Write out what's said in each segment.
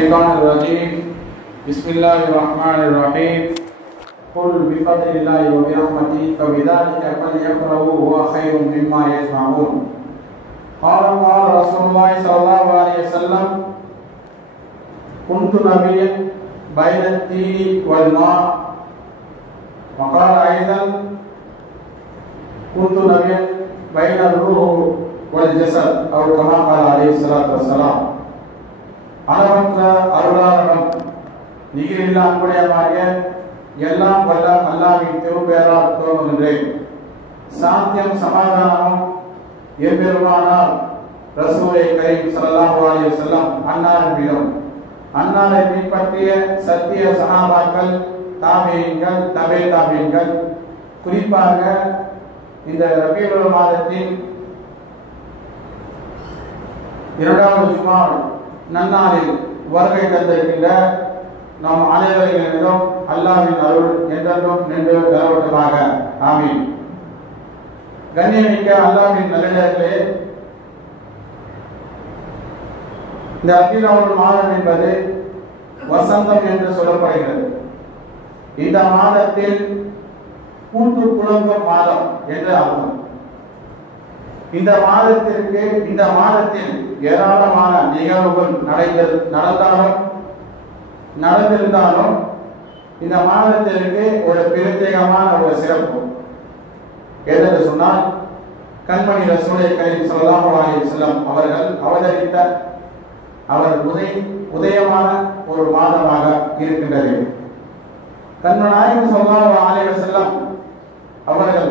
بسم الله الرحمن الرحيم قل بفضل الله وبرحمته فبذلك فليفرحوا هو خير مما يجمعون قال رسول الله صلى الله عليه وسلم كنت نبيا بين التين والماء وقال أيضا كنت نبيا بين الروح والجسد أو كما قال عليه الصلاة والسلام அளவற்ற அருளாளனும் நிகரில்லா அன்புடையமாகிய எல்லாம் வல்ல அல்லாஹ்வின் திருப்பெயரால் துவங்குகின்றேன். சாந்தியம் சமாதானமும் எம்பெருமானார் ரசூலை கரீம் ஸல்லல்லாஹு அலைஹி வஸல்லம் அன்னாரின் மீதும் அன்னாரை பின்பற்றிய சத்திய சஹாபாக்கள் தாபீன்கள் தபே தாபீன்கள் குறிப்பாக இந்த ரபீஉல் மாதத்தின் இரண்டாவது ஜுமா நன்னாளில் வருகை தந்திருக்கின்ற நாம் அனைவரிடம் அல்லாஹ்வின் அருள் என்றென்றும் நின்று நிலவட்டுமாக. ஆமீன். கண்ணியமிக்க அல்லாஹ்வின் நல்லடியார்களே, இந்த ரபீஉல் மாதம் என்பது வசந்தம் என்று சொல்லப்படுகிறது. இந்த மாதத்தில் பூத்து குலுங்கும் மாதம் என்று அர்த்தம். இந்த மாதத்தில் ஏராளமான நிகழ்வுகள் நடந்திருந்தாலும் இந்த மாதத்திற்கு ஒரு பிரத்யேகமான ஒரு சிறப்பு எதற்கு சொன்னால், கண்மணி ரசூலை கரீம் ஸல்லல்லாஹு அலைஹி வஸல்லம் அவர்கள் அவதரித்த உதயமான ஒரு மாதமாக இருக்கின்றது. கண்மணி நாயகம் ஸல்லல்லாஹு அலைஹி வஸல்லம் அவர்கள்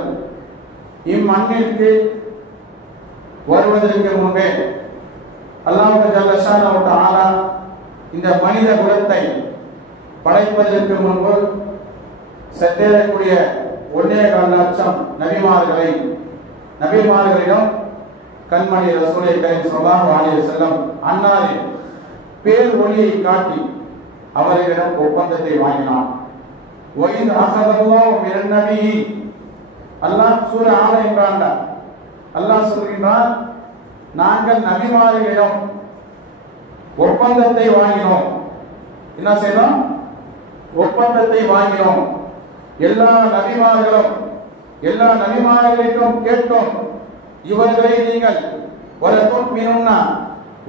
இம்மண்ணிற்கு வருவதற்கு முன்பே அல்லாஹ் ஜல்ல ஷானஹு தஆலா இந்த மனித குலத்தை படைப்பதற்கு முன்பு சற்றேறக்கூடிய 1.25 லட்சம் நபிமார்களிடம் கண்மணி ரசூலை கரீம் ஸல்லல்லாஹு அலைஹி வஸல்லம் அன்னாரின் பேர் ஒளியை காட்டி அவர்களிடம் ஒப்பந்தத்தை வாங்கினார். வயித் அஹதல்லாஹு மினன் நபி, அல்லாஹ் சூரா ஆல இம்ரான்ல அல்லாஹ் சொல்கிறான், நாங்கள் நபிமார்களிடம் ஒப்பந்தத்தை வாங்கினோம். என்ன செய்தோம்? ஒப்பந்தத்தை வாங்கினோம். எல்லா நபிமார்களிடம் கேட்டோம், இவர்களை நீங்கள் வலதுமினுன்னா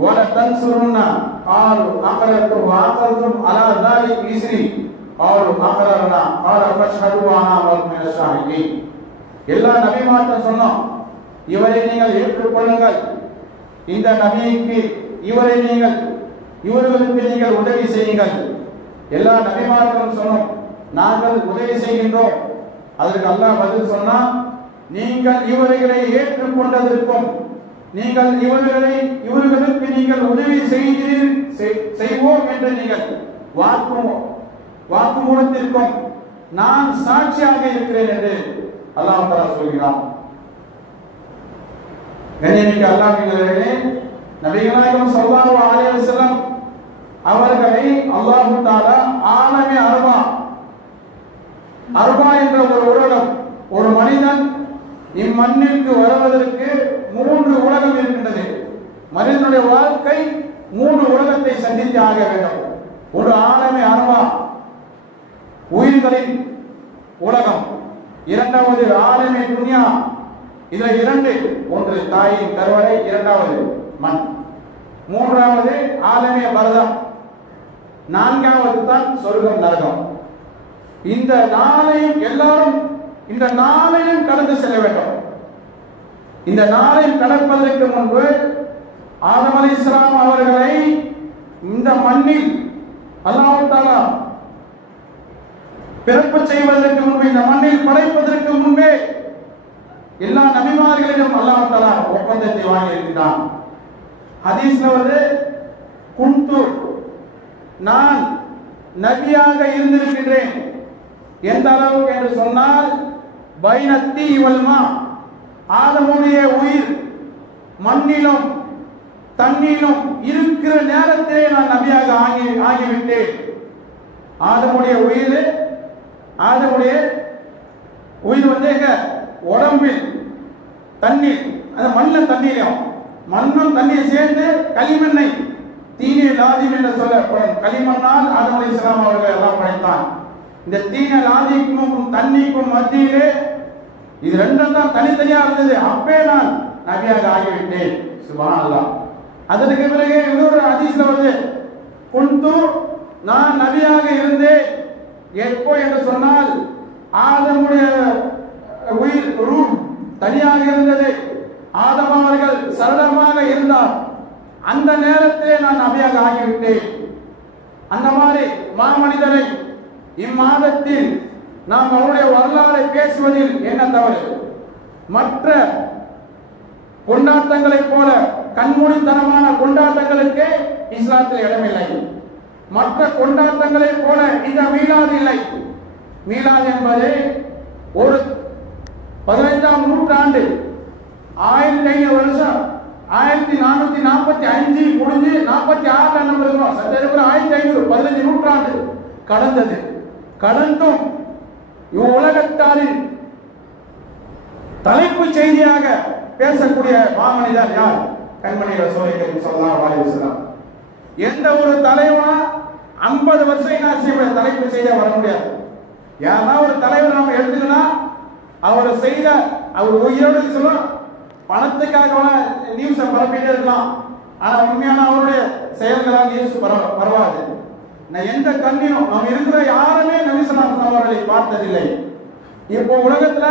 வலதன்சுருன்னா காலு அக்ரது வஅக்ரதும் அலா ذلك இஸ்ரி காலு அக்ரர்னா கால ஃபஷ்ஹது வஅனா மினஷ் ஷாஹிதீன். எல்லா நபிமார்கிட்ட சொன்னோம், இவரை நீங்கள் ஏற்றுக்கொள்ளுங்கள், இந்த நபிக்கு இவர்களுக்கு நீங்கள் உதவி செய்யுங்கள். எல்லா நபிமார்களும் சொன்னோம், நாங்கள் உதவி செய்கின்றோம். அதற்கு அல்லாஹ் பதில் சொன்னா, நீங்கள் இவர்களை ஏற்றுக்கொண்டதற்கும் நீங்கள் இவர்களுக்கு நீங்கள் உதவி செய்வோம் என்று நீங்கள் வாக்குமூலத்திற்கும் நான் சாட்சியாக இருக்கிறேன் என்று அல்லாஹ் தஆலா சொல்கிறான். கண்ணியமிக்க அல்லாஹ்வினர்களே, நபிகள் நாயகம் ஸல்லல்லாஹு அலைஹி வஸல்லம் அவர்களை அல்லாஹ் தஆலா ஆலமே அர்பா என்ற ஒரு உலகம், ஒரு மனிதன் இம்மண்ணிற்கு வருவதற்கு 3 உலகம் இருக்கின்றது. மனிதனுடைய வாழ்க்கை 3 உலகத்தை சந்தித்து ஆக வேண்டும். ஒரு ஆலமே அர்பா, உயிர்களின் உலகம். இரண்டாவது ஆலமே துன்யா, இதுல 2, ஒன்று தாயின் கருவறை, இரண்டாவது மண். மூன்றாவது ஆலமே பரதம், 4வது தான் சொர்க்கம் நரகம். இந்த நாளையும் எல்லாரும் இந்த நாளையும் கடந்து செல்ல வேண்டும். இந்த நாளையும் கடப்பதற்கு முன்பு ஆதம் அலைஹிஸ்ஸலாம் அவர்களை இந்த மண்ணில் அல்லாஹ் தஆலா பிறப்பு செய்வதற்கு முன்பு, இந்த மண்ணில் படைப்பதற்கு முன்பே எல்லா நபிமார்களிடம் அல்லாஹ் தஆலா ஒப்பந்தத்தை வாங்கி இருக்கிறான். ஹதீஸ்ல குந்து, நான் நபியாக இருந்திருக்கின்றேன். எந்த அளவுக்கு என்று சொன்னால், பைனத்தி வல்மா, ஆதமுடைய உயிர் மண்ணிலும் தண்ணீரும் இருக்கிற நேரத்திலே நான் நபியாக ஆகிவிட்டேன். ஆதமுடைய உயிர் உடம்பில் தண்ணீர், அந்த மண்ணில் தண்ணீரும் மண்ணும் தண்ணீர் சேர்ந்து களிமண்ணை தீனே லாதிம் என்று சொல்லப்படும் களிமண்ணால் ஆதம் அலைஹிஸ்ஸலாம் அவர்கள் எல்லாம் படைத்தான். இந்த தீன லாதிக்கும் தண்ணிக்கும் மத்தியிலே இது ரெண்டும் தான் தனித்தனியா இருந்தது. அப்பே நான் நபியாக ஆகிவிட்டேன். சுப்ஹானல்லாஹ். அதற்கு பிறகு இன்னொரு ஹதீஸ்ல வருது, குந்து நான் நபியாக இருந்தேன் எப்போ என்று சொன்னால் ஆதமுடைய உயிர் ரூஹ் தனியாக இருந்தது. ஆதம் அவர்கள் சரளமாக இருந்தார். அந்த நேரத்திலே நான் நபியாக ஆகிவிட்டேன். அந்த மாதிரி மாமனிதரை இம்மாதத்தில் நாம் அவருடைய வரலாறை பேசுவதில் என்ன தவறு? மற்ற கொண்டாட்டங்களைப் போல கண்மூடித்தனமான கொண்டாட்டங்களுக்கு இஸ்லாத்தில் இடமில்லை. மற்ற கொண்டாட்டங்களைப் போல இந்த மீலாது இல்லை. மீலாது என்பது ஒரு 15ஆம் நூற்றாண்டு 1500 வருஷம் 1445 முடிஞ்சு 46 நம்பர் சத்தியபுரம் 1500 15 நூற்றாண்டு கடந்தது. கடந்தும் உலகத்தாரின் தலைப்பு செய்தியாக பேசக்கூடிய மாமனிதர் யார்? கண்மணி ரசூலை கரீம் ஸல்லல்லாஹு அலைஹி வஸல்லம். எந்த ஒரு தலைவனா 50 வருஷம் என்ன தலைப்பு செய்தியா வர முடியாது. யாரா ஒரு தலைவர் நாம எடுத்துக்கினா அவரை செய்த அவர் உயிரோடு சொல்லும் பணத்துக்காக நியூஸை பரப்பிட்டே இருக்கலாம். ஆனா உண்மையான அவருடைய செயல்களால் நியூஸ் பரவாது. எந்த கண்ணியும் நம்ம இருக்கிற யாருமே நபி ஸல்லல்லாஹு அலைஹி அவர்களை பார்த்ததில்லை. இப்போ உலகத்துல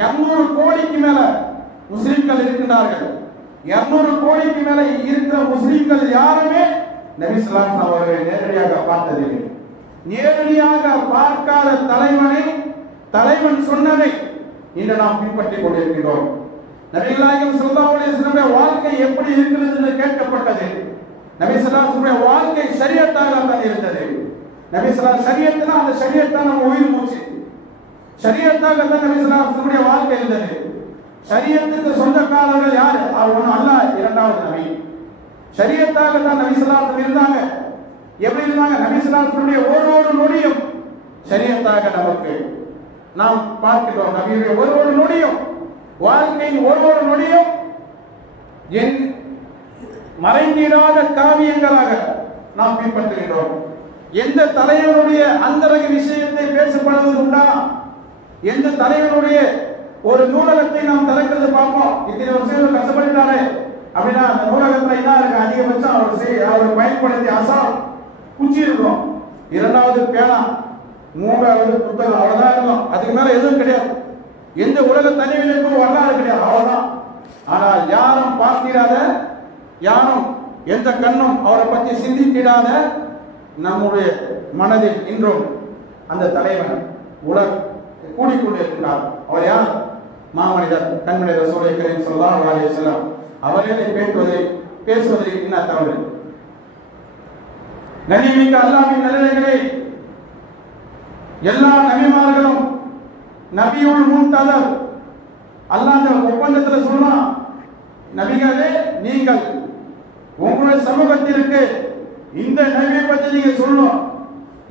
200 கோடிக்கு மேல முஸ்லிம்கள் இருக்கின்றார்கள். 200 கோடிக்கு மேல இருக்கிற முஸ்லிம்கள் யாருமே நபி ஸல்லல்லாஹு அலைஹி அவர்களை நேரடியாக பார்த்ததில்லை. நேரடியாக பார்க்காத தலைவன் சொன்னதை இன்று நாம் பின்பற்றிக் கொண்டிருக்கிறோம். நபிகள் நாயகம் ஸல்லல்லாஹு அலைஹி வஸல்லம் வாழ்க்கை எப்படி இருக்கிறது என்று கேட்கப்பட்டது. நபி ஸல்லல்லாஹு அலைஹி வஸல்லம் வாழ்க்கை ஷரியத்தாக தான் இருந்தது. நபி ஸல்லல்லாஹு ஷரியத்னா அந்த ஷரியத்தான் நம்ம உயிர் மூச்சு. ஷரியத்தாக தான் நபி ஸல்லல்லாஹு அலைஹி வஸல்லம் வாழ்க்கை இருந்தது. ஷரியத்துக்கு சொந்தக்காரர்கள் யார்? அவர் ஒன்று அல்லாஹ், இரண்டாவது நபி. ஷரியத்தாக தான் நபி ஸல்லல்லாஹு அலைஹி வஸல்லம் இருந்தாங்க. எப்படி இருந்தாங்க? நபி ஸல்லல்லாஹு அலைஹி வஸல்லம் ஒரு நொடியும் ஷரியத்தாக நமக்கு நாம் பார்க்கிறோம். நபியுடைய ஒரு நொடியும் வாழ்க்கையின் ஒரு நொடியும் என் மறைந்திடாத காவியங்களாக நாம் பின்பற்றுகிறோம். எந்த தலைவனுடைய அந்தரங்க விஷயத்தை பேசப்படுவது உண்டா? எந்த தலைவனுடைய ஒரு நூலகத்தை நாம் திறக்கிறது பார்ப்போம். இத்தனை வருஷங்கள் கஷ்டப்பட்டாரு அப்படின்னா அந்த நூலகத்துல என்ன இருக்கு? அதிகபட்சம் அவர் பயன்படுத்தி அசால் குச்சி இருக்கும், 2வது பேனா, 3வது புத்தகம், அவ்வளவுதான் இருக்கும். அதுக்கு மேல எதுவும் கிடையாது. எந்த உலக தனிவிலும் வரலாறு கிடையாது, அவ்வளவுதான். ஆனால் யாரும் பார்த்திடாத, யாரும் எந்த கண்ணும் அவரை பற்றி சிந்தித்திடாத நம்முடைய மனதில் இன்றும் அந்த தலைவன் கூடிக்கொண்டிருக்கிறார். அவர் யார்? மாமனிதர் கண்மணி ரசூலை கரீம் ஸல்லல்லாஹு அலைஹி வஸல்லம். அவர்களை பேசுவதில் என்ன தவறு? நபிமிக்க அல்லாஹ்வின் நல்லடியார்களே, எல்லா நபிமார்களும் நபியுல் முன்ததர் அல்லாஹ் ஒப்பந்தத்தில் சொன்னா, நபிகளே நீங்கள் உங்களுடைய சமூகத்திற்கு இந்த நபியை பற்றி நீங்க சொல்லணும்,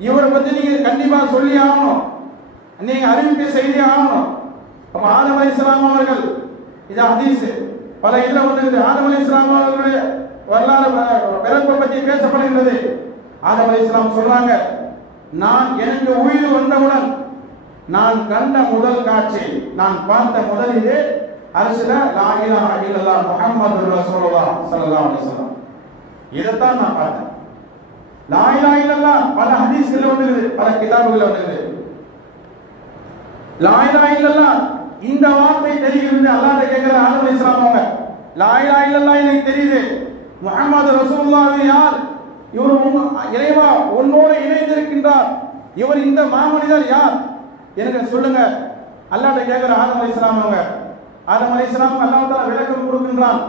இவரை பற்றி நீங்க கண்டிப்பா சொல்லி ஆகணும், நீங்க அறிவிப்பு செய்தி ஆகணும். அப்ப ஆதம் அலைஹிஸ்ஸலாம் அவர்கள், இது ஹதீஸ் பல இதுல வந்து ஆதம் அலைஹிஸ்ஸலாம் அவர்களுடைய வரலாறு பிறப்பை பற்றி பேசப்படுகிறது. ஆதம் அலைஹிஸ்ஸலாம் சொல்றாங்க, நான் எனக்கு உயிர் வந்தவுடன் நான் கண்ட முதல் காட்சி, நான் பார்த்த முதல் இது அரசுல லா இலாஹா இல்லல்லாஹ் முஹம்மதுர் ரசூலுல்லாஹ் ஸல்லல்லாஹு அலைஹி வஸல்லம். இதைத்தான் நான் பார்த்தேன். லா இலாஹா இல்லல்லாஹ் பல ஹதீஸ்கள் வந்திருக்குது, பல கிதாபுகள் வந்திருக்குது. லா இலாஹா இல்லல்லாஹ் இந்த வார்த்தை தெரிகிறது. அல்லாஹ்ட்ட கேட்கிற ஆதம் அலைஹிஸ்ஸலாம் அவங்க, லா இலாஹா இல்லல்லாஹ் எனக்கு தெரியுது, முஹம்மது ரசூலுல்லாஹ் யார்? இவர் இறைவா உன்னோடு இணைந்திருக்கின்றார், இவர் இந்த மாமனிதர் யார் எனக்கு சொல்லுங்க. அல்லாஹ்ட்ட கேட்கிற ஆதம் அலைஹிஸ்ஸலாம் அவங்க, ஆதம் அலைஹிஸ்ஸலாம் அல்லாஹ் தஆலா விளக்கம் கொடுக்கின்றான்,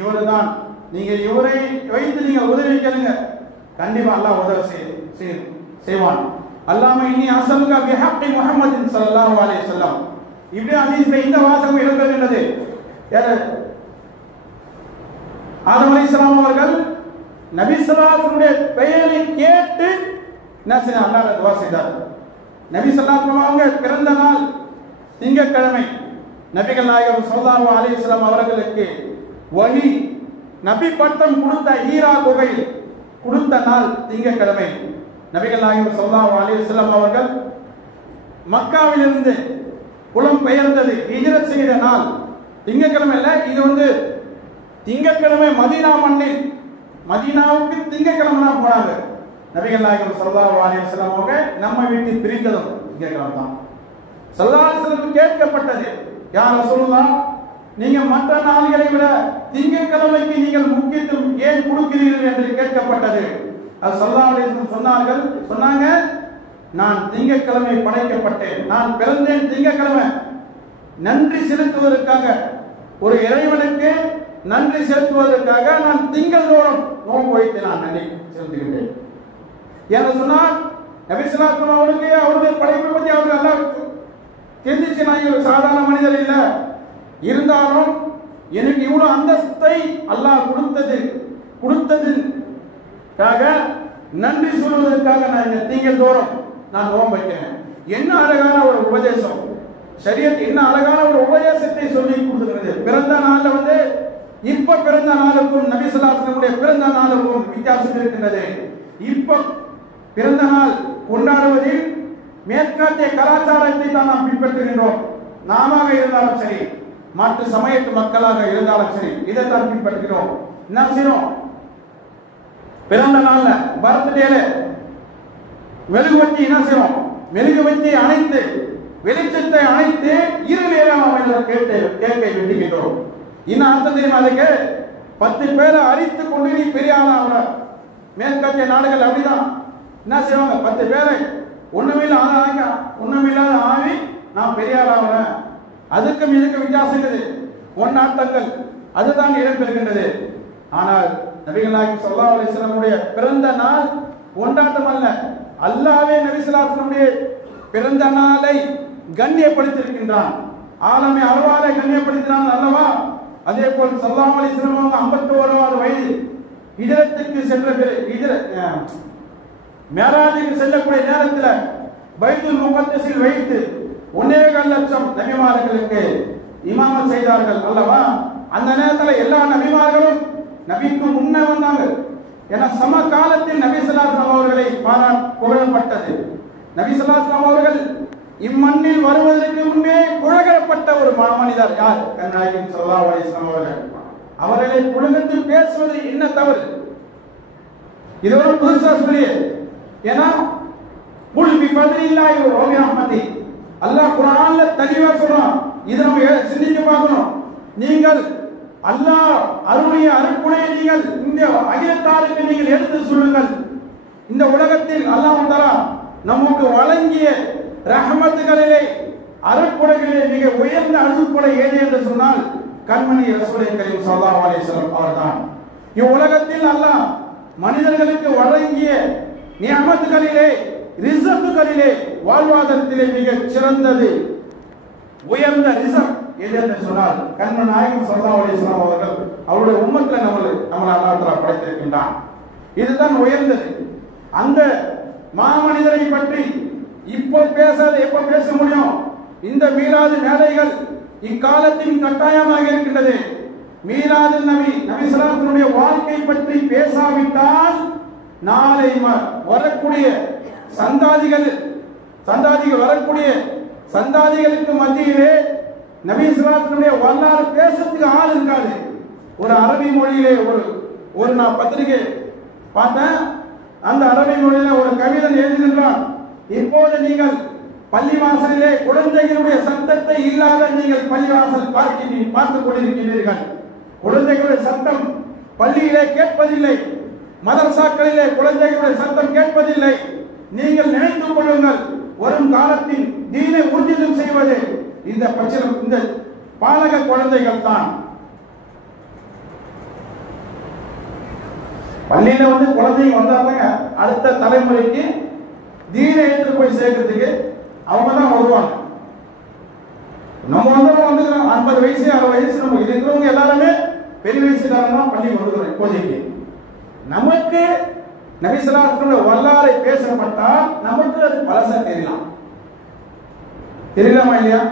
இவர்தான், நீங்க இவரை வைத்து நீங்க உதவி கேளுங்க, கண்டிப்பா அல்லாஹ் உதவி செய்வான். அல்லாஹ்ம இன்னி அஸ்அலுக பிஹக்கி முஹம்மதின் ஸல்லல்லாஹு அலைஹி வஸல்லம். இப்படி ஹதீஸ்ல இந்த வாசகம் இடம்பெறுகிறது. ஆதம் அலைஹிஸ்ஸலாம் அவர்கள் நபி ஸல்லல்லாஹு அலைஹி வஸல்லம் பெயரை கேட்டு என்ன அல்லாஹ் துஆ செய்தார். நபி ஸல்லல்லாஹு அலைஹி வஸல்லம் அவங்க பிறந்த நாள் திங்கட்கிழமை. நபிகள் நாயகம் ஸல்லல்லாஹு அலைஹி வஸல்லம் அவர்களுக்கு வஹி நபி பட்டம் கொடுத்த ஹீரா குகையில் கொடுத்த நாள் திங்கட்கிழமை. நபிகள் நாயகம் ஸல்லல்லாஹு அலைஹி வஸல்லம் அவர்கள் மக்காவிலிருந்து புலம் பெயர்ந்தது ஹிஜ்ரத் செய்த நாள் திங்கட்கிழமை இல்ல, இது திங்கட்கிழமை மதீனா மண்ணில் மதீனாவுக்கு திங்கட்கிழமை போனாங்க. நபிகள் நாயகம் ஸல்லல்லாஹு அலைஹி வஸல்லம் அவங்க நம்ம வீட்டு பிரிந்ததும் திங்கட்கிழமை தான். ஸல்லல்லாஹு அலைஹி வஸல்லம் கேட்கப்பட்டது, யா ரசூலுல்லாஹ், நீங்க மற்ற நாள்களை விட திங்கட்கிழமைக்கு நீங்கள் முக்கியத்துவம் ஏன் கொடுக்கிறீர்கள் என்று கேட்கப்பட்டது. அது ஸல்லல்லாஹு அலைஹி வஸல்லம் சொன்னாங்க, நான் திங்கட்கிழமை படைக்கப்பட்டேன், நான் பிறந்தேன் திங்கட்கிழமை. நன்றி செலுத்துவதற்காக, ஒரு இறைவனுக்கு நன்றி செலுத்துவதற்காக நான் திங்கள் தோறும் நோன்பு வைத்து நான் நன்றி செலுத்துகின்றேன் என்று சொன்னால், நபி ஸல்லல்லாஹு அலைஹி வஸல்லம் அவருக்கு அவருடைய படைப்பை பற்றி அவருக்கு நல்லா தெரிஞ்சிச்சு. நான் ஒரு சாதாரண மனிதர் இல்லை, இருந்தாலும் எனக்கு இவ்வளவு அந்தஸ்தை அல்லாஹ் கொடுத்ததுக்காக நன்றி சொல்வதற்காக நான் இந்த திங்கள் தோறும் நான் நோன்பு வைக்கிறேன். என்ன அழகான ஒரு உபதேசம்! ஷரியத் என்ன அழகான ஒரு உபதேசத்தை சொல்லி கொடுத்துருக்கிறது. பிறந்த நாள்ல இப்ப பிறந்த நாளுக்கும் நபி ஸல்லல்லாஹு அலைஹி வஸல்லம் பிறந்த நாளுக்கும் வித்தியாசம் இருக்கின்றது. இப்ப பிறந்த நாள் கொண்டாடுவதில் மேற்காட்டிய கலாச்சாரத்தை தான் நாம் பின்பற்றுகின்றோம். நாம இருந்தாலும் சரி, மாற்று சமயத்து மக்களாக இருந்தாலும் சரி, இதைத்தான் பின்பற்றுகிறோம். என்ன செய்யறோம்? பிறந்த நாள்ல பர்த்டேல மெழுகுவத்தி என்ன செய்யறோம்? மெழுகுவத்தி அணைத்து, வெளிச்சத்தை அணைத்து இருவேறாம் கேக்கை வெட்டுகின்றோம். இன்னும் அர்த்தம் தெரியுமா? அதுக்கு 10 பேரை அரித்து கொண்டு நீ பெரிய ஆளாக. மேற்கத்திய நாடுகள் அப்படிதான் என்ன செய்வாங்க? 10 பேரை ஒண்ணுமில்லாத ஆவி நான் பெரிய ஆளாகிறேன். அதுக்கும் இதுக்கு வித்தியாசம் இருக்குது. பொன்னாட்டங்கள் அதுதான் இடம்பெறுகின்றது. ஆனால் நபிகள் நாயகம் ஸல்லல்லாஹு அலைஹி வஸல்லம் பிறந்த நாள் கொண்டாட்டம் அல்ல. அல்லாஹ்வே நபி ஸல்லல்லாஹு அலைஹி வஸல்லம் பிறந்த நாளை கண்ணியப்படுத்தியிருக்கின்றான். ஆலமே அருவாலை கண்ணியப்படுத்தினான் அல்லவா? அதே போல் ஸல்லல்லாஹு அலைஹி வஸல்லம் 51வது வயது ஹிஜ்ரத்துக்கு சென்ற மேராஜுக்கு செல்லக்கூடிய நேரத்தில் பைத்துல் முகத்தஸில் வைத்து 1.25 லட்சம் நபிமார்களுக்கு இமாமத் செய்தார்கள் அல்லவா? அந்த நேரத்தில் எல்லா நபிமார்களும் நபிக்கு முன்னே வந்தாங்க. ஏன்னா சம காலத்தில் நபி ஸல்லல்லாஹு அலைஹி வஸல்லம் அவர்களை புகழப்பட்டது. நபி ஸல்லல்லாஹு அலைஹி வஸல்லம் அவர்கள் இம்மண்ணில் வருவதற்கு முன்பே புகழப்பட்ட ஒரு மாமனிதர் யார்? நாயகம் ஸல்லல்லாஹு அலைஹி வஸல்லம் அவர்கள். அவர்களை புகழ்ந்து பேசுவது என்ன தவறு? இது ஒரு புதுசா சொல்லியே. ஏன்னா குல் பி ஃபத்லில்லாஹி வ ரஹ்மதி, அல்லாஹ் குர்ஆன்ல தெளிவா சொல்றான். இதை நம்ம சிந்திக்க பார்க்கணும். நீங்கள் அல்லாஹ் அருளிய அருட்கொடையை நீங்கள் இந்த அகிலத்தாருக்கு நீங்கள் எடுத்து சொல்லுங்கள். இந்த உலகத்தில் அல்லாஹ் தஆலா நமக்கு வழங்கிய ரஹ்மத்துகளிலே அருட்கொடைகளிலே மிக உயர்ந்த அருட்கொடை ஏது என்று சொன்னால் கண்மணி ரசூலை கரீம் ஸல்லல்லாஹு அலைஹி வஸல்லம் அவர்தான். இவ்வுலகத்தில் அல்லாஹ் மனிதர்களுக்கு வழங்கிய நிஅமத்துகளிலே, ரிஸ்குகளிலே, வாழ்வாதாரத்திலே மிக சிறந்தது உயர்ந்த ரிஸ்க் எது என்று சொன்னால் கண்மணி நாயகம் ஸல்லல்லாஹு அலைஹி வஸல்லம் அவர்கள் அவருடைய உம்மத்தை நம்மளை அல்லாஹ் தஆலா படைத்திருக்கின்றான். இதுதான் உயர்ந்தது. அந்த மாமனிதரை பற்றி இப்போ பேசாத எப்ப பேச முடியும்? இந்த மீலாது மேடைகள் இக்காலத்தின் கட்டாயமாக இருக்கின்றது. மீலாது நபி ஸல்லல்லாஹு அலைஹி வஸல்லம் வாழ்க்கை பற்றி பேசாவிட்டால் நாளை வரக்கூடிய சந்தாதிகளுக்கு மத்தியிலே நபி ஸல்லல்லாஹு அலைஹி வஸல்லம் வரலாறு பேசுறதுக்கு ஆள் இருக்காது. ஒரு அரபி மொழியிலே ஒரு நான் பத்திரிகை பார்த்தேன். அந்த அரபி மொழியில ஒரு கவிதன் எழுதினான், இப்போது நீங்கள் பள்ளிவாசலிலே குழந்தைகளுடைய சத்தத்தை இல்லாத நீங்கள் பள்ளிவாசல் பார்த்துக் கொண்டிருக்கிறீர்கள். குழந்தைகளுடைய சத்தம் பள்ளியிலே கேட்பதில்லை, மதரசாக்களிலே குழந்தைகளுடைய சத்தம் கேட்பதில்லை. நீங்கள் நினைத்துக் கொள்ளுங்கள், வரும் காலத்தின் தீனை ஊர்ஜிதம் செய்வது இந்த பாலக குழந்தைகள் தான். பள்ளியில குழந்தைங்க வந்தாங்க, அடுத்த தலைமுறைக்கு தீனை ஏற்று போய் சேர்க்கிறதுக்கு அவங்க தான் வருவாங்க. நம்ம வந்து 50 வயசு 60 வயசு நம்ம இருக்கிறவங்க எல்லாருமே பெரிய வயசுக்காரங்க தான் பள்ளிக்கு வந்துடுறோம். இப்போதைக்கு நமக்கு நபி ஸல்லல்லாஹு அலைஹி வஸல்லம் வரலாறை பேசப்பட்டால் நமக்கு அது பழசா தெரியலாமா இல்லையா?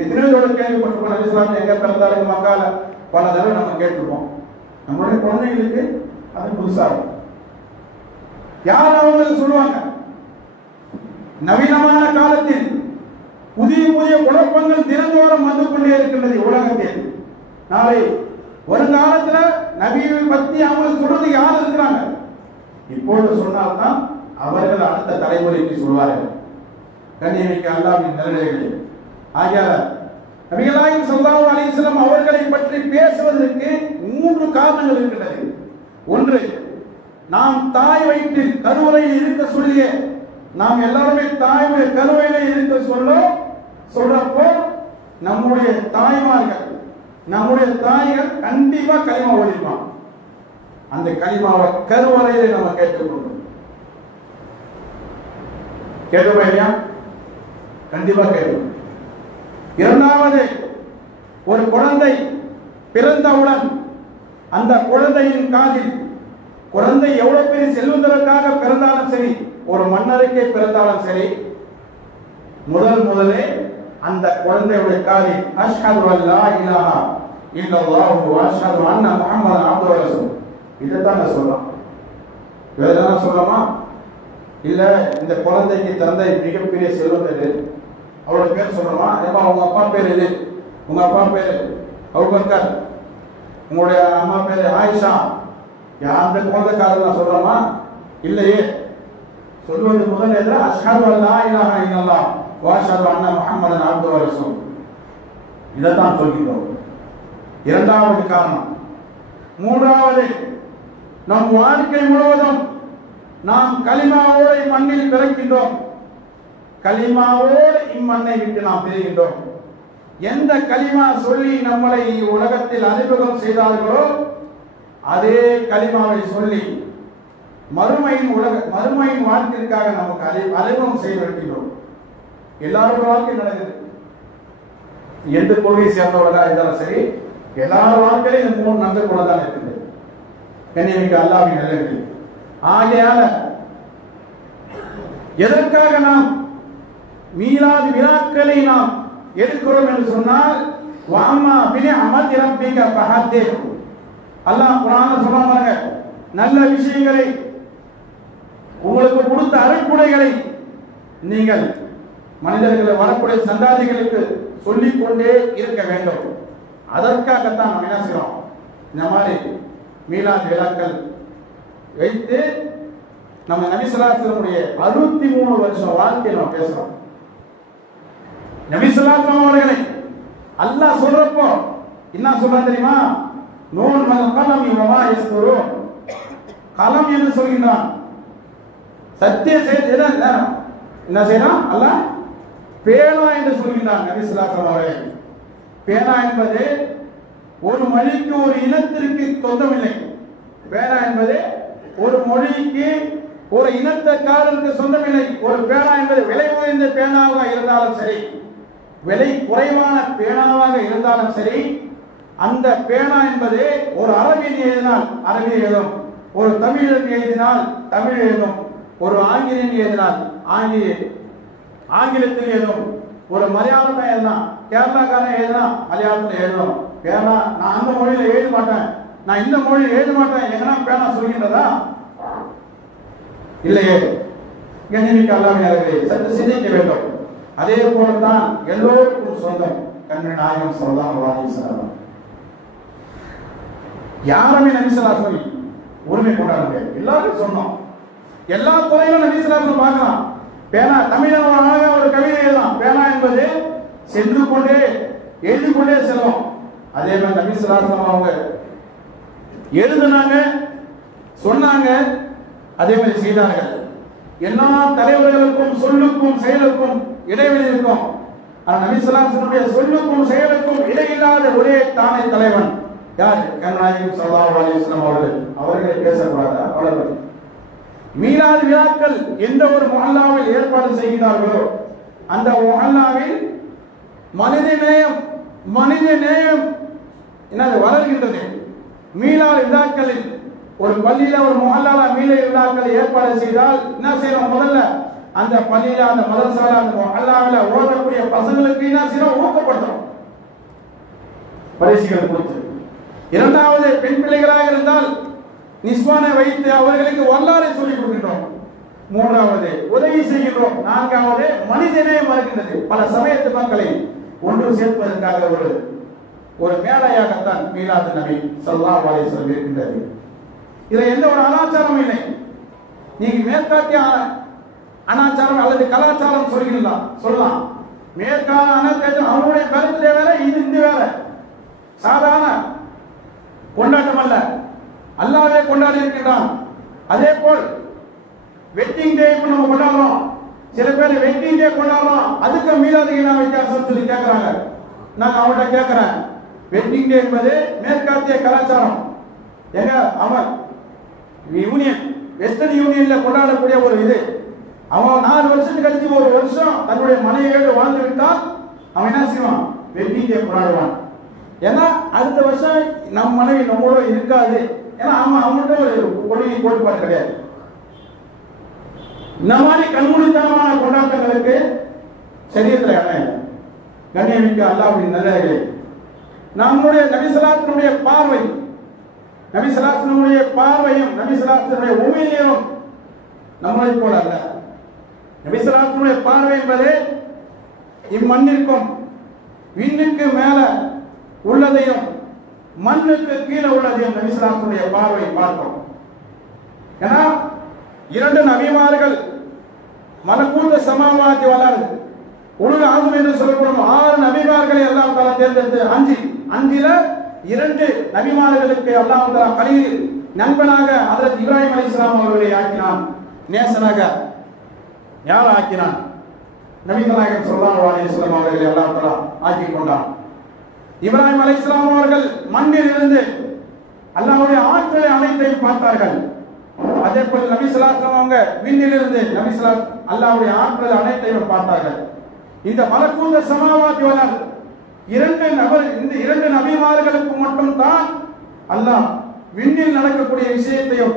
எத்தனையோட கேள்விப்பட்டிருப்போம். நபி ஸல்லல்லாஹு அலைஹி வஸல்லம் எங்க பிறந்தாரு மக்கால பல தடவை நம்ம கேட்டிருப்போம். நம்மளுடைய குழந்தைகளுக்கு அது புதுசா இருக்கும். யார் அவங்களுக்கு சொல்லுவாங்க? நவீனமான காலத்தில் புதிய புதிய குழப்பங்கள் தினந்தோறும் வந்து கொண்டே இருக்கின்றது உலகத்தில். நாளை வருங்காலத்தில் நபியை பத்தி அவங்களுக்கு சொல்றது யார் இருக்கிறாங்க? இப்பொழுது சொன்னால்தான் அவர்கள் அடுத்த தலைமுறைக்கு சொல்வார்கள். கண்ணியமிக்க அல்லாஹ்வின் நல்லடியார்களே, ஆகையால் நபிகள் நாயகம் ஸல்லல்லாஹு அலைஹி வஸல்லம் அவர்களை பற்றி பேசுவதற்கு 3 காரணங்கள் இருக்கின்றது. ஒன்று, நாம் தாய் வயிற்றில் கருவறையில் இருக்க சொல்லிய நாம் எல்லாருமே தாயுடைய கருவையில இருக்க சொல்றப்போ நம்முடைய தாய்மார்கள், நம்முடைய தாய்கள் கண்டிப்பா களிமா ஓதிப்பாங்க. அந்த களிமாவை கருவறையில நம்ம கேட்டுக்கொண்டோம். கேட்டுப்பா இல்லையா? கண்டிப்பா கேட்கும். இரண்டாவது, ஒரு குழந்தை பிறந்தவுடன் அந்த குழந்தையின் காதில், குழந்தை எவ்வளவு பெரிய செல்வந்தருக்காக பிறந்தாலும் சரி, ஒரு மன்னருக்கே பிறந்தாலும் சரி, முதலே அந்த குழந்தையுடைய காதில் அஷ்ஹது அல்லா இலாஹா இல்லல்லாஹு வ அஷ்ஹது அன்ன முஹம்மதன் அப்துஹு வ ரசூலுஹு, இதைத்தான் சொல்லலாம். வேற சொல்லலாமா? இல்ல இந்த குழந்தைக்கு தந்தை மிகப்பெரிய செல்வந்தர், அவரோட பேர் சொல்றோமா? ஏப்பா உங்க அப்பா பேர் இது, உங்க அப்பா பேர் அபூபக்கர், உங்களுடைய அம்மா பேர் ஆயிஷா, அந்த குழந்தைக்காரர் சொல்றோமா? இல்லையே. சொல்வது முதல் எதிர அஷ்ஹது அல்லா இலாஹா இல்லல்லாஹ் வ அஷ்ஹது அன்ன முஹம்மதன் அப்துஹு வ ரசூலுஹு, இதைத்தான் சொல்கிறோம். இரண்டாவது காரணம். மூன்றாவது, நம் வாழ்க்கை முழுவதும் நாம் கலிமாவோடு மண்ணில் பிறக்கின்றோம், கலிமாவோடு இம்மண்ணை விட்டு நாம் பிரிகின்றோம். எந்த கலிமா சொல்லி நம்மளை உலகத்தில் அறிமுகம் செய்தார்களோ அதே கலிமாவை சொல்லி மறுமையின் வாழ்க்கைக்காக நமக்கு அறிமுகம் செய்து வருகின்றோம். எல்லாரும் வாழ்க்கை நடக்குது. எந்த கொள்கையை சேர்ந்தவர்களா இருந்தாலும் சரி, எல்லாரும் வாழ்க்கையிலும் இந்த 3 நன்மை கூட தான் இருக்குது. கண்ணியமிக்க அல்லாஹ்வின் நல்லடியார்களே, ஆகையால எதற்காக நாம் மீலாது விழாக்களை நாம் எடுக்கிறோம் என்று சொன்னால், வஅம்மா பினிஅமத்தி ரப்பிக ஃபஹத்திஸ், அல்லாஹ் குர்ஆன்ல சொல்றாங்க, நல்ல விஷயங்களை உங்களுக்கு கொடுத்த அருட்கொடைகளை நீங்கள் மனிதர்களை வரக்கூடிய சந்தாதிகளுக்கு சொல்லிக்கொண்டே இருக்க வேண்டும். அதற்காகத்தான் நம்ம என்ன செய்யறோம்? இந்த மாதிரி மீலாது விழாக்கள் வைத்து நம்ம நபி ஸல்லல்லாஹு அலைஹி வஸல்லம் 63 வருஷம் வாழ்க்கையை நம்ம பேசுறோம். நபி ஸல்லல்லாஹு அலைஹி வஸல்லம் அவர்களை அல்லாஹ் சொல்றப்போ என்ன சொல்றான் தெரியுமா? நூன் மல் கலம் வமா யஸ்துரூன், கலம் என்று சொல்கிறான். சத்திய செய்தி என்ன செய்யறான்? அல்லாஹ் பேனா என்று சொல்கிறான் நபி ஸல்லல்லாஹு அலைஹி வஸல்லம் அவர்களை. பேனா என்பது ஒரு மொழிக்கு ஒரு இனத்திற்கு சொந்தமில்லை. பேனா என்பது ஒரு மொழிக்கு ஒரு இனத்தக்காரருக்கு சொந்தமில்லை. ஒரு பேனா என்பது விலை உயர்ந்த பேனாவாக இருந்தாலும் சரி, விலை குறைவான பேனாவாக இருந்தாலும் சரி, அந்த பேனா என்பது ஒரு அரபியன் எழுதினால் அரபி எழுதும், ஒரு தமிழன் எழுதினால் தமிழ் எழுதும், ஒரு ஆங்கிலேயன் எழுதினால் ஆங்கிலத்தில் எழுதும், ஒரு மலையாளத்தில் எழுதினா கேரளாக்காரன் எழுதினா மலையாளத்தில் எழுதும். பேனா நான் அந்த மொழியில எழுத மாட்டேன், நான் இந்த மொழியில் எழுத மாட்டேன், எங்கன்னா பேனா சொல்கின்றதா? இல்லையே. கண்ணியமிக்க அல்லாஹ்வின் நல்லடியார்களே, சற்று சிந்திக்க வேண்டும். அதே போலதான் எல்லோருக்கும் சொந்தம் கண்மணி நாயகம் ஸல்லல்லாஹு அலைஹி வஸல்லம். யாருமே நபி ஸல்லல்லாஹு அலைஹி வஸல்லம் உரிமை கொண்டாட முடியாது. எல்லாருக்கும் சொந்தம். எல்லா துறையிலும் நபி ஸல்லல்லாஹு அலைஹி வஸல்லம் பார்க்கலாம். பேனா தமிழக ஒரு கவிதை எழுதலாம். பேனா என்பது சென்று கொண்டே எழுதி கொண்டே செல்லும். அதே மாதிரி நபி ஸல்லல்லாஹு அலைஹி வஸல்லம் அவங்க எழுதுனாங்க, சொன்னாங்க, அதே மாதிரி செய்தார்கள். எல்லா தலைவர்களுக்கும் சொல்லுக்கும் செயலுக்கும் இடைவெளி இருக்கும். ஆனால் நபி ஸல்லல்லாஹு அலைஹி வஸல்லம் சொல்லுக்கும் செயலுக்கும் இடையில்லாத ஒரே தானே தலைவன் யார்? கண்மணி ஸல்லல்லாஹு அலைஹி வஸல்லம் அவர்கள். அவர்களை பேசக்கூடாதா? அவர்கள் மீலாது விழாக்கள் எந்த ஒரு முஹல்லாவில் ஏற்பாடு செய்கிறார்களோ அந்த முஹல்லாவில் மனித நேயம் என்னது வளர்கின்றது. மீலாது விழாக்களில் ஒரு பள்ளியில ஒரு முஹல்லால மீலாது விழாக்களை ஏற்பாடு செய்தால் என்ன செய்யணும்? முதல்ல அந்த பள்ளியில அந்த மதரசால அந்த முஹல்லாவில ஓதக்கூடிய பசங்களுக்கு என்ன செய்யணும்? ஊக்கப்படுத்தணும், பரிசுகள் கொடுத்து. இரண்டாவது, பெண் பிள்ளைகளாக இருந்தால் நிஸ்வானை வைத்து அவர்களுக்கு வரலாறை சொல்லிக் கொடுக்கின்றோம். மூன்றாவது உதவி செய்கின்றோம். நான்காவது மனிதனே மறுக்கின்றது. பல சமயத்து மக்களை ஒன்று சேர்ப்பதற்காக ஒரு மேடையாகத்தான் மீலாது நபி ஸல்லல்லாஹு அலைஹி வஸல்லம் இருக்கின்றது. இதுல எந்த ஒரு அனாச்சாரமும் இல்லை. நீங்க மேற்காட்டிய அனாச்சாரம் அல்லது கலாச்சாரம் சொல்லலாம். மேற்கால அனாச்சாரம் அவருடைய கருத்துல வேற, இது வேற. சாதாரண கொண்டாட்டம் அல்ல, அல்லாஹ்வே கொண்டாடி இருக்கின்றான். அதே போல் வெட்டிங் டே இப்ப நம்ம கொண்டாடுறோம். சில பேர் வெட்டிங் டே கொண்டாடுறோம், அதுக்கு மீலாதுக்கு என்ன வித்தியாசம் சொல்லி கேட்கிறாங்க. நான் அவர்கிட்ட கேட்கிறேன், வெட்டிங் டே என்பது மேற்காத்திய கலாச்சாரம். எங்க அவன் யூனியன், வெஸ்டர்ன் யூனியன்ல கொண்டாடக்கூடிய ஒரு இது. அவன் 4 வருஷத்துக்கு கழிச்சு ஒரு வருஷம் தன்னுடைய மனைவியோடு வாழ்ந்து விட்டால் அவன் என்ன செய்வான்? வெட்டிங் டே கொண்டாடுவான். ஏன்னா அடுத்த வருஷம் நம் மனைவி நம்மளோட இருக்காது. ஏன்னா அவங்கள்ட்ட ஒரு கொள்கை கோட்பாடு கிடையாது. இந்த மாதிரி கண்மூடித்தனமான கொண்டாட்டங்களுக்கு சரியத்துல இடம் இல்லை. கண்ணியமிக்க அல்லாஹ்வின் நல்லவர்களே, நம்முடைய நபிசலாத்தினுடைய பார்வை, நபிசலாத்தினுடைய பார்வையும் நபிசலாத்தினுடைய உமிழ்நீரும் நம்மளை போல அல்ல. நபிசலாத்தினுடைய பார்வை என்பது இம்மண்ணிற்கும் விண்ணுக்கு மேல உள்ளதையும் மண்ணுக்கு கீழே உள்ளதையும் நபிசலாத்தினுடைய பார்வை பார்க்கும். ஏன்னா 2 நபிமார்கள் மலக்கூத்த சமாவாதி வளருது. உலக ஆகும் என்று சொல்லப்படும் 6 நபிமார்களை அல்லாஹ் தஆலா தேர்ந்தெடுத்து 5ல 2 நபிமார்களுக்கு அல்லாஹ் தஆலா கலீல் நண்பனாக ஹஜ்ரத் இப்ராஹிம் அலைஹிஸ்ஸலாம் அவர்களை ஆக்கினான். நேசனாக யார் ஆக்கினான்? நபிகள் நாயகம் ஸல்லல்லாஹு அலைஹி வஸல்லம் அவர்களை அல்லாஹ் தஆலா ஆக்கி கொண்டான். இப்ராஹிம் அலைஹிஸ்ஸலாம் அவர்கள் மண்ணில் இருந்து அல்லாஹ்வுடைய ஆற்றலை அனைத்தையும் பார்த்தார்கள். அதே போல நபி ஸல்லல்லாஹு அலைஹி வஸல்லம் அவங்க விண்ணிலிருந்து நபி ஸல்லல்லாஹு அல்லாஹ்வுடைய ஆற்றல் அனைத்தையும் பார்த்தார்கள். இந்த மலக்கூத சமாவாதி வலல் இந்த 2 நபிமார்களுக்கு மட்டும் தான் அல்லாஹ் விண்ணில் நடக்கக்கூடிய விஷயத்தையும்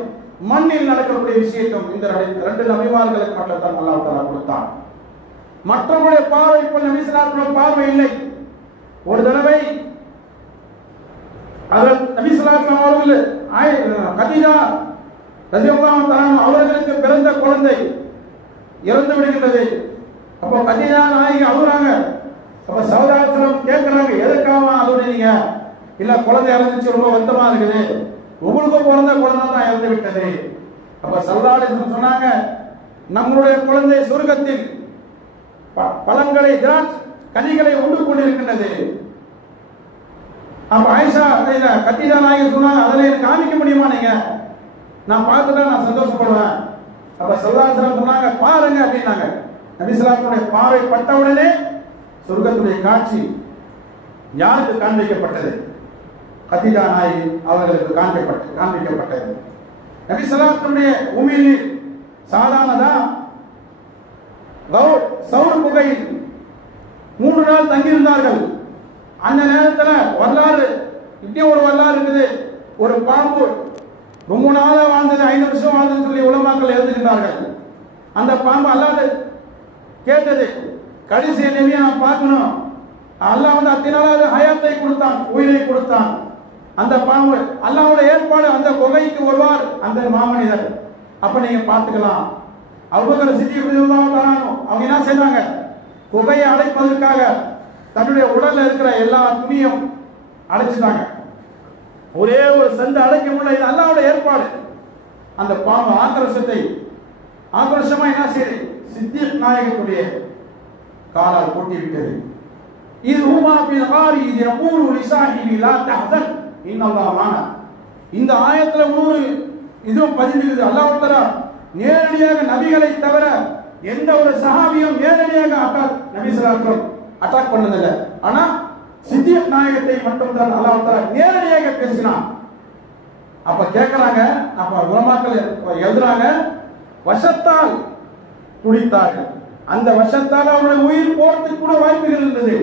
மண்ணில் நடக்கக்கூடிய விஷயத்தையும் இந்த 2 நபிமார்களுக்கு மட்டும் தான் அல்லாஹ் தஆலா கொடுத்தான். மற்றவருடைய பார்வை போல் நபி ஸல்லல்லாஹு அலைஹி வஸல்லம் பார்வை இல்லை. ஒரு தடவை நபி ஸல்லல்லாஹு அலைஹி வஸல்லம் அவர்கள் கதீஜா ரலியல்லாஹு தஆலா அவர்களுக்கு பிறந்த குழந்தை இறந்து விடுகின்றது. அப்போ கதீஜா நாயகி அழுறாங்க. அப்ப சௌதாசனம் கேட்கறாங்க, எதற்காக அழுறீங்க? இல்ல குழந்தை இறந்துச்சு, ரொம்ப வருத்தமா இருக்குது, உங்களுக்கு பிறந்த குழந்தை தான் இறந்து விட்டது. அப்ப ஸல்லல்லாஹு அலைஹி வஸல்லம் சொன்னாங்க, நம்மளுடைய குழந்தை சொர்க்கத்தில் பழங்களை திராட்சை கனிகளை உண்டு கொண்டிருக்கின்றது. அப்ப ஆயிஷா கதீஜா நாயகி சொன்னாங்க, அதில் எனக்கு காமிக்க முடியுமா? நீங்க நான் பார்த்துட்டா நான் சந்தோஷப்படுவேன். அப்ப ஸல்லல்லாஹு அலைஹி வஸல்லம் சொன்னாங்க, பாருங்க அப்படின்னாங்க. நபி ஸல்லல்லாஹு அலைஹி வஸல்லம் பார்வை பட்ட உடனே சொர்க்கத்துடைய காட்சி யாருக்கு காண்பிக்கப்பட்டது? கதீஜா நாயகி அவர்களுக்கு காண்பிக்கப்பட்டது. நபி ஸல்லல்லாஹு அலைஹி வஸல்லம் உமிழ்நீர் சாதாரணதா? சவுர் குகையில் 3 நாள் தங்கியிருந்தார்கள். அந்த நேரத்தில் வரலாறு இப்படி ஒரு வரலாறு இருக்குது. ஒரு பாம்பு ரொம்ப நாளா வாழ்ந்தது, 5 வருஷம் வாழ்ந்ததுன்னு சொல்லி உலமாக்கள் எழுதுகின்றார்கள். அந்த பாம்பு அல்லாஹ் கேட்டது, கடைசி நபியை நான் பார்க்கணும். அல்லாஹ் வந்து அத்தினால ஹயாத்தை கொடுத்தான், உயிரை கொடுத்தான். அந்த பாம்பு அல்லாஹ்வோட ஏற்பாடு, அந்த குகைக்கு வருவார் அந்த மாமனிதர், அப்ப நீங்க பார்த்துக்கலாம். அபூபக்கர் சித்திக் ரலியல்லாஹு தஆலா அவங்க என்ன செய்றாங்க? குகையை அடைப்பதற்காக தன்னுடைய உடல்ல இருக்கிற எல்லா துணியும் அடைச்சிட்டாங்க. ஒரே ஒரு சந்து அடைக்க முடியல. இது அல்லாஹ்வோட ஏற்பாடு. அந்த பாம்பு ஆக்ரோஷமா என்ன செய்யுது? சித்திக் நாயகத்துடைய காலால் கூட்டி விட்டது. இது ஹுமா பில் காரி யகூலு லிசாஹிபி லா தஹ்சன் இன்னல்லாஹ் மானா. இந்த ஆயத்துல இன்னொரு இதுவும் பதிஞ்சிருக்குது. அல்லாஹ் தஆலா நேரடியாக நபிகளை தவிர எந்த ஒரு சஹாபியும் நேரடியாக நபி ஸல்லல்லாஹு அலைஹி வஸல்லம் அட்டாக் பண்ணதில்லை. ஆனா சித்திக் நாயகத்தை மட்டும் தான் அல்லாஹ் தஆலா நேரடியாக பேசினான். அப்ப கேட்கறாங்க, அப்ப உலமாக்கள் எழுதுறாங்க, வசத்தால் துடித்தார்கள். அந்த வசத்தால் அவருடைய உயிர் போறதுக்கு கூட வாய்ப்புகள் இருந்தது.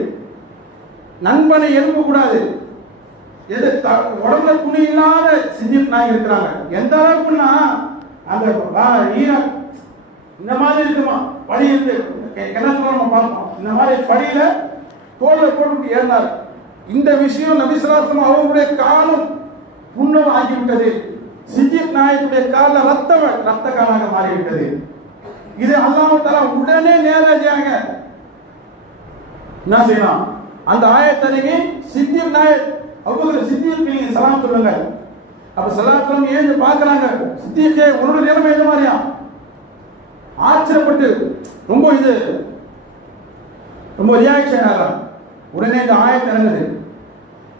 நண்பனை எழுப்ப கூடாது. எது உடம்புல துணி இல்லாத சித்திக் நாயகம் இருக்கிறாங்க. எந்த அளவுக்குன்னா அந்த இந்த மாதிரி இருக்குமா, படி இருந்து கிணத்துல நம்ம பார்ப்போம், இந்த மாதிரி படியில தோல்ல போட்டு ஏறினார். இந்த விஷயம் நபி ஸல்லல்லாஹு அலைஹி வஸல்லம் அவருடைய காலம் புண்ணம் ஆகிவிட்டது. சித்திக் நாயகத்துடைய காலில் ரத்த காலாக மாறிவிட்டது. இது அல்லாஹ் தஆலா உடனே நேரடியாக என்ன செய்யலாம், அந்த ஆயத்தனைக்கு சித்திக் நாயக் அபூபக்கர் சித்திக் நீங்க சலாம் சொல்லுங்க. அப்ப சலாம் சொல்லுங்க ஏன்னு பாக்குறாங்க, சித்திக்கே உன்னோட நிலைமை என்ன மாதிரியா ஆச்சரியப்பட்டு ரொம்ப ரியாக்ஷன் ஆகிறான். உடனே இந்த ஆயத்தை இறங்குது.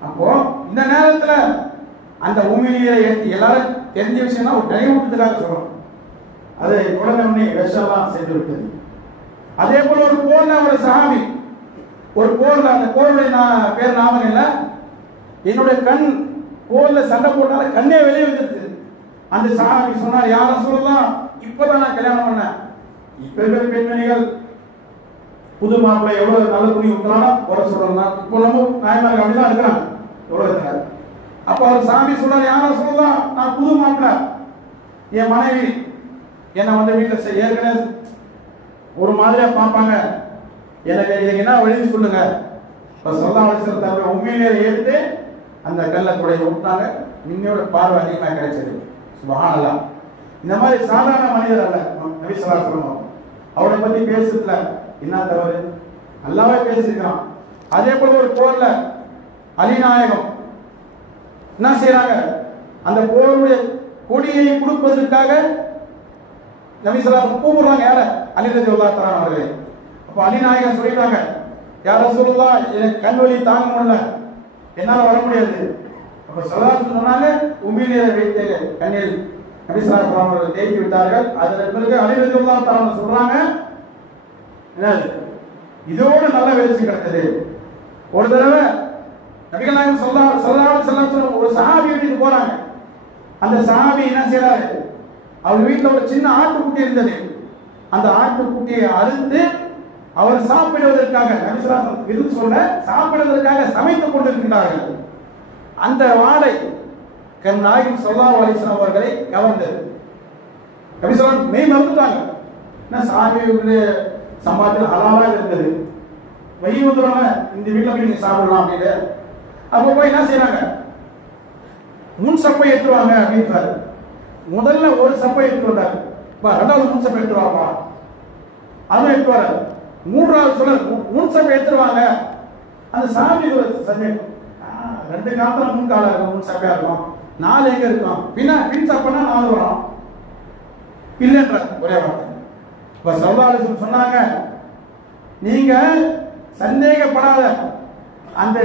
அப்போ இந்த நேரத்துல அந்த உமிழியை ஏற்றி எல்லாரும் தெரிஞ்ச விஷயம்னா ஒரு நினைவூட்டத்துக்காக சொல்றோம். அதை உடனே விஷம்லாம் செய்து விட்டது. அதே போல ஒரு போர்ல ஒரு சஹாபி, ஒரு போர்ல, அந்த போருடைய பேர் நாமம் இல்லை, என்னுடைய கண் போர்ல சண்டை போட்டால கண்ணே வெளியே வந்துருது. அந்த சஹாபி சொன்னார், யார சொல்லலாம், இப்பதான் நான் கல்யாணம் பண்ணேன். இப்ப இருக்கிற பெண்மணிகள் புது மாப்பிள்ளை எவ்வளவு நல்ல துணி விட்டாலும் குறை சொல்லலாம். இப்போ நம்ம நியாயமாக அப்படிதான் இருக்கிறாங்க உலகத்துல. அப்ப அவர் சாமி சொல்றாரு, யார சொல்லலாம், நான் புது மாப்பிள்ளை, என் மனைவி என்னை வந்து வீட்டில் ஏற்கனவே ஒரு மாதிரியா பார்ப்பாங்க, எனக்கு இதுக்கு என்ன வழி சொல்லுங்க. சொல்லா அவசரம் தவிர உண்மையிலேயே ஏற்று அந்த கல்லை கூட விட்டாங்க. இன்னொரு பார்வை அதிகமாக கிடைச்சது. சுபஹானல்லாஹ். இந்த மாதிரி சாதாரண மனிதர் அல்ல நபி ஸல்லல்லாஹு அலைஹி வஸல்லம். அவரை பத்தி பேசுறதுல என்ன தவறு, அல்லாஹ்வே பேசியிருக்கிறான். அதே போல ஒரு போர்ல அலிநாயகம் என்ன செய்யறாங்க, அந்த போருடைய கொடியை கொடுப்பதற்காக நபி ஸல்லல்லாஹு அலைஹி வஸல்லம் கூப்பிடுறாங்க. யார? அலி ரலியல்லாஹு தஆலா அவர்களே. அப்ப அலிநாயகம் சொல்லிட்டாங்க, யா ரசூலுல்லாஹ், எனக்கு கண் வலி தாங்க முடியல, என்னால வர முடியாது. அப்ப ஸல்லல்லாஹு அலைஹி வஸல்லம் சொன்னாங்க, உமிழ்நீரை வைத்து கண்ணில் நபி ஸல்லல்லாஹு அலைஹி வஸல்லம் அவர்கள் தேய்த்து விட்டார்கள். அதற்கு பிறகு அலி ரலியல்லாஹு தஆலா சொல்றாங்க, என்னது இதோட நல்ல வெற்றி கிடைத்தது. ஒரு தடவை நபிகள் நாயகம் ஸல்லல்லாஹு அலைஹி வஸல்லம் ஒரு சஹாபி வீட்டுக்கு போறாங்க. அந்த சஹாபி என்ன செய்யறாரு, அவர் வீட்டில் ஒரு சின்ன ஆட்டுக்குட்டி இருந்தது. அந்த ஆட்டுக்குட்டியை அறுத்து அவர் சாப்பிடுவதற்காக நபி ஸல்லல்லாஹு அலைஹி வஸல்லம் விருந்து சொல்ல சாப்பிடுவதற்காக சமைத்துக் கொண்டிருக்கிறார்கள். அந்த வாடை கண் நாயகம் ஸல்லல்லாஹு அலைஹி வஸல்லம் அவர்களை கவர்ந்தது. நபி ஸல்லல்லாஹு அலைஹி வஸல்லம் மெய் மறந்துட்டாங்க. என்ன சாமியுடைய சம்பாத்தியம் ஹலாலாக இருந்தது, வழி வந்துடுவாங்க, இந்த வீட்டில் போய் நீங்க சாப்பிடலாம் அப்படின்னு. அப்போ போய் என்ன செய்யறாங்க, முன் சப்பை எடுத்துருவாங்க அப்படின்றாரு. முதல்ல ஒரு சப்பை எடுத்து வந்தாரு, ரெண்டாவது முன் சப்பை எடுத்துருவாப்பா, அதுவும் எடுத்து வர. மூன்றாவது சொல்ல முன் சப்பை எடுத்துருவாங்க. அந்த சாமி சந்தேகம், ரெண்டு காலத்துல முன் காலம் இருக்கும், முன் சப்பையா இருக்கும், நாலு எங்க இருக்கும், பின் சப்பைனா 4 வரும் இல்லைன்ற ஒரே வார்த்தை. இப்ப ஸல்லல்லாஹு அலைஹி வஸல்லம் சொன்னாங்க, நீங்க சந்தேகப்படாத, அந்த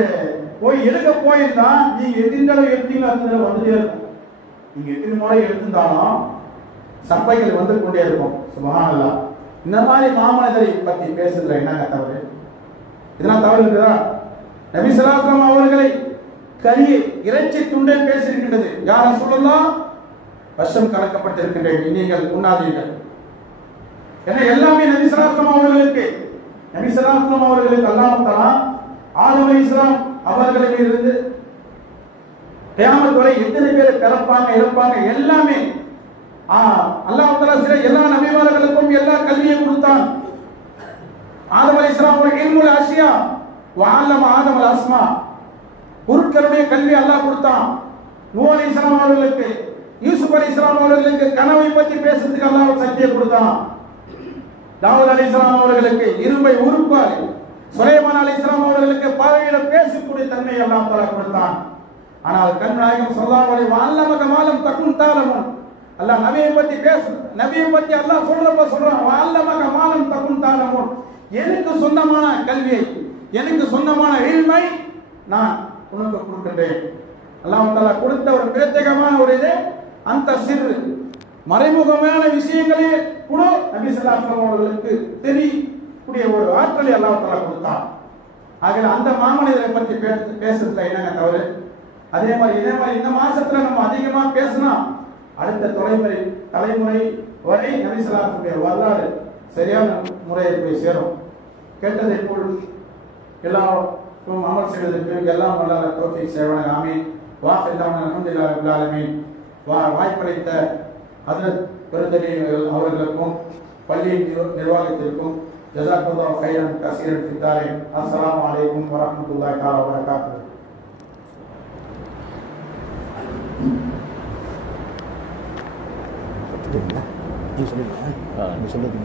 போய் எடுக்க போயிருந்தா நீங்க எதிர்ந்தாலும் எடுத்தீங்களோ அந்த வந்துட்டே இருக்கும். நீங்க எத்தனை முறை எடுத்திருந்தாலும் சப்பைகள் வந்து கொண்டே இருக்கும். சுபஹானல்லாஹ். இந்த மாதிரி மாமனிதரை பத்தி பேசுறதுல என்னங்க தவறு? இதெல்லாம் தவறு இருக்குதா? நபி ஸல்லல்லாஹு அலைஹி வஸல்லம் அவர்களை கறி இறைச்சி துண்டே பேசியிருக்கின்றது. யார் ரசூலுல்லாஹ், விஷம் கலக்கப்பட்டிருக்கின்றேன், நீங்கள் உண்ணாதீர்கள். ஏன்னா எல்லாமே நபி ஸல்லல்லாஹு அலைஹி வஸல்லம் அவர்களுக்கு அல்லாஹ் தஆலா ஆதம் அலைஹிஸ்ஸலாம் அவர்களிலிருந்து கியாமத் வரை எத்தனை பேர் பிறப்பாங்க இறப்பாங்க எல்லாமே அல்லாஹ் தஆலா சில எல்லா நபிமார்களுக்கும் எல்லா கல்வியை கொடுத்தான். ஆதம் அலைஹிஸ்ஸலாம் அவருக்கு இல்முல் அஷ்யா வஅல்லம ஆதம் அல் அஸ்மா, பொருட்களுடைய கல்வி அல்லாஹ் கொடுத்தான். நூஹ் அலைஹிஸ்ஸலாம் அவர்களுக்கு, யூசுப் அலைஹிஸ்ஸலாம் அவர்களுக்கு கனவை பற்றி பேசுறதுக்கு அல்லாஹ் சக்தியை கொடுத்தான். தாவூத் அலைஹிஸ்ஸலாம் அவர்களுக்கு இரும்பை உருப்பார், சுலைமான் அலைஹிஸ்ஸலாம் அவர்களுக்கு பறவையில பேசக்கூடிய தன்மை அல்லாஹ் தஆலா கொடுத்தான். ஆனால் கண் நாயகம் ஸல்லல்லாஹு அலைஹி வஸல்லம் மாலம் தகுன் தாலமுன், அல்லாஹ் நபியை பத்தி நபியை பத்தி அல்லாஹ் சொல்றான், வஅல்லமக மாலம் தகுன் தாலமுன், எனக்கு சொந்தமான கல்வியை, எனக்கு சொந்தமான இல்மை நான் உனக்கு கொடுக்கின்றேன். அல்லாஹ் தஆலா கொடுத்த ஒரு பிரத்யேகமான ஒரு இது, அந்த சிறு மறைமுகமான விஷயங்களே கூட நபி ஸல்லல்லாஹு அலைஹி வஸல்லம் அவர்களுக்கு தெரியக்கூடிய ஒரு ஆற்றலை அல்லாஹ் தஆலா கொடுத்தான். ஆக அந்த மாமனிதரை பற்றி பேசுறதுல என்னங்க தவறு? அதே மாதிரி இந்த மாசத்துல நம்ம அதிகமா பேசினா அடுத்த தலைமுறை வரை நபி ஸல்லல்லாஹு அலைஹி வஸல்லம் வரலாறு சரியான முறையில் போய் சேரும். கேட்டதை போல் எல்லாரும் அமல் செய்வதற்கு எல்லாம் வல்ல தௌஃபீக் செய்வானாக. ஆமீன். வாஹிதான அல்ஹம்துலில்லாஹி ரப்பில் ஆலமீன். வாய்ப்பளித்த ஹஜ்ரத் பெருந்தகை அவர்களுக்கும் பள்ளியின் நிர்வாகத்திற்கும் ஜஸாக்கல்லாஹு கைரன் கஸீரன் ஃபித்தாரின். அஸ்ஸலாமு அலைக்கும் வரஹ்மத்துல்லாஹி தஆலா வபரகாத்துஹு. சொல்லிடுங்க. சொல்லுறதுக்கு